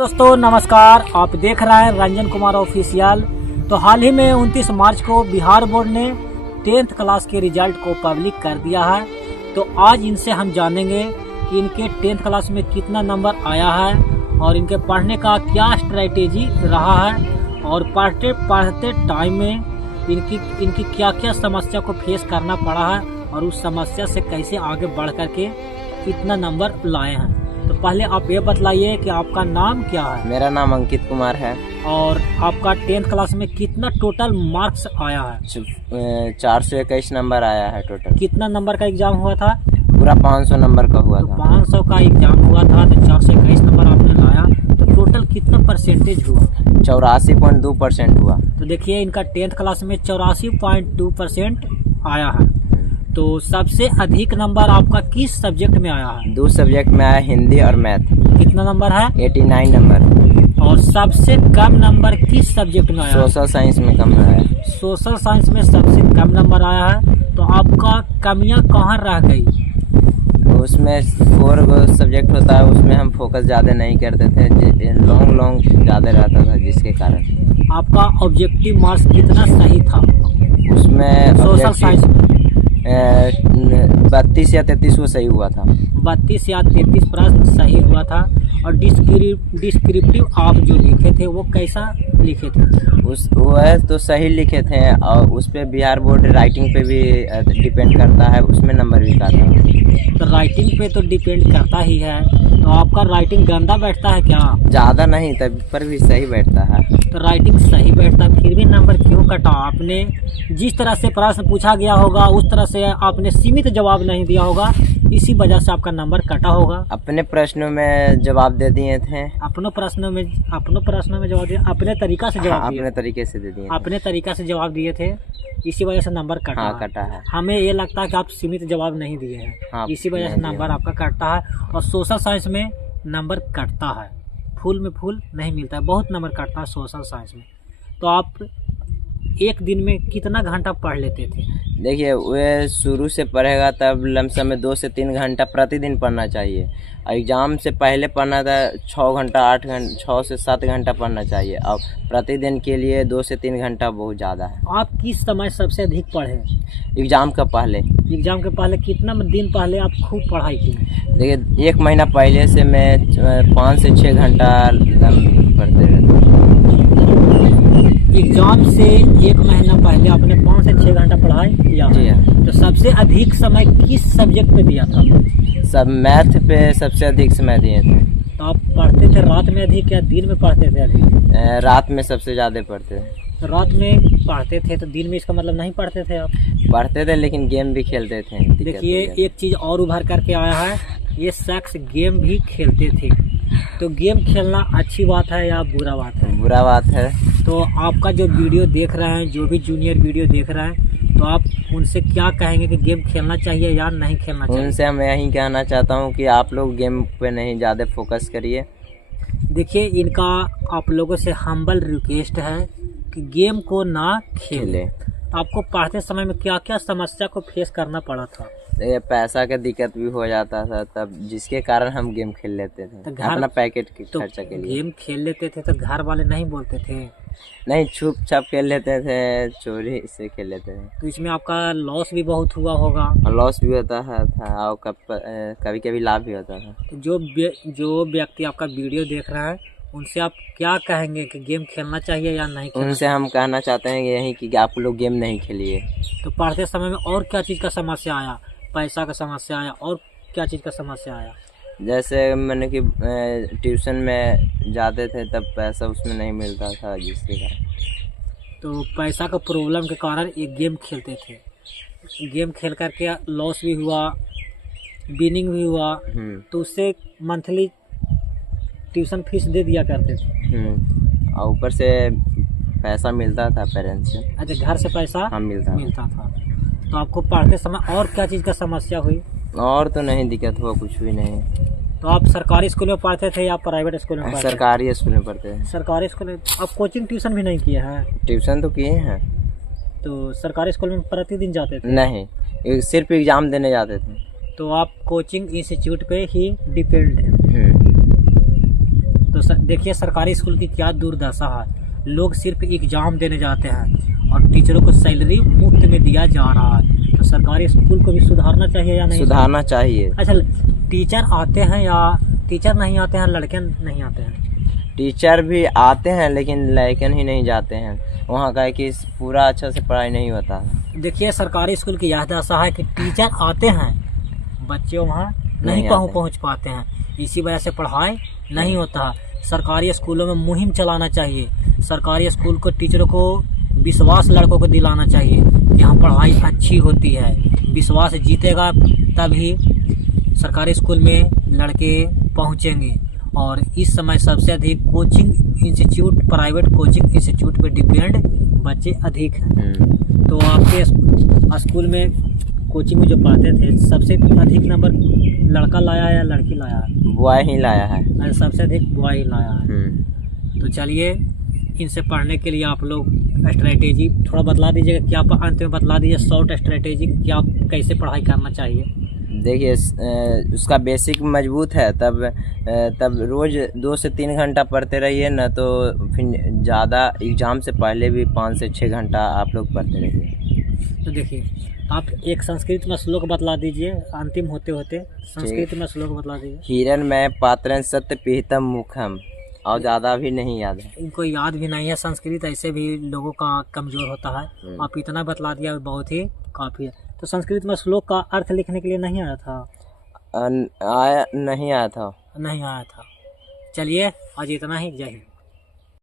दोस्तों नमस्कार, आप देख रहे हैं रंजन कुमार ऑफिशियल। तो हाल ही में 29 मार्च को बिहार बोर्ड ने 10th क्लास के रिजल्ट को पब्लिक कर दिया है। तो आज इनसे हम जानेंगे कि इनके 10th क्लास में कितना नंबर आया है और इनके पढ़ने का क्या स्ट्रैटेजी रहा है और पढ़ते पढ़ते टाइम में इनकी क्या क्या समस्या को फेस करना पड़ा है और उस समस्या से कैसे आगे बढ़ करके कितना नंबर लाए हैं। तो पहले आप ये बतलाइए कि आपका नाम क्या है। मेरा नाम अंकित कुमार है और आपका 10th क्लास में कितना टोटल मार्क्स आया है। 421 नंबर आया है टोटल। कितना नंबर का एग्जाम हुआ था? पूरा 500 नंबर का हुआ तो था। 500 का एग्जाम हुआ था तो 421 नंबर आपने लाया, तो टोटल कितना परसेंटेज हुआ? 84.2% हुआ। तो देखिए इनका 10th क्लास में 84.2% आया है। तो सबसे अधिक नंबर आपका किस सब्जेक्ट में आया है? 2 सब्जेक्ट में आया, हिंदी और मैथ। कितना नंबर है? 89 नंबर। और सबसे कम नंबर किस सब्जेक्ट में आया? सोशल साइंस में कम आया। सोशल साइंस में सबसे कम नंबर आया है। तो आपका कमियां कहाँ रह गई? उसमें 4 सब्जेक्ट होता है, उसमें हम फोकस ज़्यादा नहीं करते थे, लॉन्ग ज़्यादा रहता था, जिसके कारण आपका ऑब्जेक्टिव मार्क्स कितना सही था उसमें? सोशल साइंस में 32 या 33 वो सही हुआ था। 32 या 33 प्रश्न सही हुआ था। और डिस्क्रिप्टिव आप जो लिखे थे वो कैसा लिखे थे? वह तो सही लिखे थे और उस पर बिहार बोर्ड राइटिंग पे भी डिपेंड करता है, उसमें नंबर भी काटा है। तो राइटिंग पे तो डिपेंड करता ही है। तो आपका राइटिंग गंदा बैठता है क्या? ज़्यादा नहीं, तब पर भी सही बैठता है। तो राइटिंग सही बैठता फिर भी नंबर क्यों कटा? आपने जिस तरह से प्रश्न पूछा गया होगा उस तरह से आपने सीमित जवाब नहीं दिया होगा, इसी वजह से आपका नंबर कटा होगा। अपने प्रश्नों में जवाब दे दिए थे। अपने प्रश्नों में जवाब दिया, अपने तरीका से जवाब दिया। अपने तरीके से दे दिए। अपने तरीका से जवाब दिए थे, इसी वजह से नंबर कटा। हाँ, कटा है। हमें ये लगता है कि आप सीमित जवाब नहीं दिए हैं, हाँ, इसी वजह से नंबर आपका कटता है। और सोशल साइंस में नंबर कटता है, फुल में फुल नहीं मिलता है, बहुत नंबर कटता है सोशल साइंस में। तो आप एक दिन में कितना घंटा पढ़ लेते थे? देखिए, वह शुरू से पढ़ेगा तब लमसम में 2 से 3 घंटा प्रतिदिन पढ़ना चाहिए। और एग्ज़ाम से पहले पढ़ना था 6 घंटा 8 घंटा 6 से 7 घंटा पढ़ना चाहिए। और प्रतिदिन के लिए 2 से 3 घंटा बहुत ज़्यादा है। आप किस समय सबसे अधिक पढ़े? एग्ज़ाम का पहले। एग्जाम के पहले कितना दिन पहले आप खूब पढ़ाई की? देखिए, 1 महीना पहले से मैं 5 से 6 घंटा पढ़ते रहता। एग्जाम से 1 महीना पहले आपने 5 से 6 घंटा पढ़ाई किया है। जी हाँ। तो सबसे अधिक समय किस सब्जेक्ट पे दिया था? सब मैथ पे सबसे अधिक समय दिए थे। तो आप पढ़ते थे रात में अधिक या दिन में पढ़ते थे अधिक? रात में सबसे ज़्यादा पढ़ते थे। तो रात में पढ़ते थे तो दिन में इसका मतलब नहीं पढ़ते थे आप? पढ़ते थे लेकिन गेम भी खेलते थे। देखिए एक चीज़ और उभर करके आया है, ये शख्स गेम भी खेलते थे। तो गेम खेलना अच्छी बात है या बुरा बात है? बुरा बात है। तो आपका जो वीडियो देख रहे हैं, जो भी जूनियर वीडियो देख रहे हैं, तो आप उनसे क्या कहेंगे कि गेम खेलना चाहिए या नहीं खेलना चाहिए? उनसे मैं यही कहना चाहता हूँ कि आप लोग गेम पे नहीं ज़्यादा फोकस करिए। देखिए इनका आप लोगों से हम्बल रिक्वेस्ट है कि गेम को ना खेलें। आपको पढ़ते समय में क्या क्या समस्या को फेस करना पड़ा था? ये पैसा का दिक्कत भी हो जाता था तब, जिसके कारण हम गेम खेल लेते थे। तो अपना पैकेट के तो खर्चा के लिए। गेम खेल लेते थे तो घर वाले नहीं बोलते थे? नहीं, छुप छाप खेल लेते थे, चोरी से खेल लेते थे। तो इसमें आपका लॉस भी बहुत हुआ होगा? और लॉस भी होता है था और कभी कभी लाभ भी होता था। तो जो व्यक्ति आपका वीडियो देख रहा है उनसे आप क्या कहेंगे कि गेम खेलना चाहिए या नहीं खेलना? उनसे हम कहना चाहते हैं कि यही कि आप लोग गेम नहीं खेलिए। तो पढ़ते समय में और क्या चीज़ का समस्या आया? पैसा का समस्या आया और क्या चीज़ का समस्या आया? जैसे मैंने कि ट्यूशन में जाते थे तब पैसा उसमें नहीं मिलता था, जिसके कारण। तो पैसा का प्रॉब्लम के कारण ये गेम खेलते थे। गेम खेल करके लॉस भी हुआ, विनिंग भी हुआ, तो उससे मंथली ट्यूशन फीस दे दिया करते थे। और ऊपर से पैसा मिलता था पेरेंट्स से। अच्छा, घर से पैसा मिलता था। तो आपको पढ़ते समय और क्या चीज़ का समस्या हुई? और तो नहीं दिक्कत हुआ, कुछ भी नहीं। तो आप सरकारी स्कूल में पढ़ते थे या प्राइवेट स्कूल में पढ़ते थे? सरकारी स्कूल में पढ़ते हैं। सरकारी स्कूल में। आप कोचिंग ट्यूशन भी नहीं किए हैं? ट्यूशन तो किए हैं। तो सरकारी स्कूल में प्रतिदिन जाते थे? नहीं, सिर्फ एग्ज़ाम देने जाते थे। तो आप कोचिंग इंस्टीट्यूट पे ही डिपेंड हैं। तो तो देखिए सरकारी स्कूल की क्या दुर्दशा है। लोग सिर्फ एग्जाम देने जाते हैं और टीचरों को सैलरी मुफ्त में दिया जा रहा है। तो सरकारी स्कूल को भी सुधारना चाहिए या नहीं? सुधारना चाहिए। अच्छा, टीचर आते हैं या टीचर नहीं आते हैं, लड़के नहीं आते हैं? टीचर भी आते हैं लेकिन लड़कन ही नहीं जाते हैं। वहाँ का है कि पूरा अच्छा से पढ़ाई नहीं होता है। देखिए सरकारी स्कूल की यह दशा है कि टीचर आते हैं, बच्चे वहाँ नहीं पहुँच पाते हैं, इसी वजह से पढ़ाई नहीं होता। सरकारी स्कूलों में मुहिम चलाना चाहिए। सरकारी स्कूल को टीचरों को विश्वास लड़कों को दिलाना चाहिए कि यहाँ पढ़ाई अच्छी होती है। विश्वास जीतेगा तभी सरकारी स्कूल में लड़के पहुँचेंगे। और इस समय सबसे अधिक coaching institute, private coaching institute पे डिपेंड बच्चे अधिक हैं। तो आपके स्कूल में कोचिंग में जो पढ़ते थे सबसे अधिक नंबर लड़का लाया है या लड़की लाया है? बॉय ही लाया है। अरे सबसे अधिक बॉय ही लाया है। तो चलिए इनसे पढ़ने के लिए आप लोग स्ट्रेटेजी थोड़ा बतला दीजिएगा, क्या अंत में बतला दीजिए शॉर्ट स्ट्रेटेजी, क्या कैसे पढ़ाई करना चाहिए? देखिए उसका बेसिक मजबूत है तब रोज़ 2 से 3 घंटा पढ़ते रहिए ना, तो फिर ज़्यादा एग्ज़ाम से पहले भी 5 से 6 घंटा आप लोग पढ़ते रहिए। तो देखिए आप एक संस्कृत में श्लोक बतला दीजिए, अंतिम होते होते संस्कृत में श्लोक बतला दीजिए। हिरन में पात्रन सत्य पिहितम मुखम, और ज़्यादा भी नहीं याद है। इनको याद भी नहीं है संस्कृत, ऐसे भी लोगों का कमज़ोर होता है। आप इतना बतला दिया बहुत ही काफ़ी है। तो संस्कृत में श्लोक का अर्थ लिखने के लिए नहीं आया था? नहीं आया था। चलिए आज इतना ही, जय हिंद।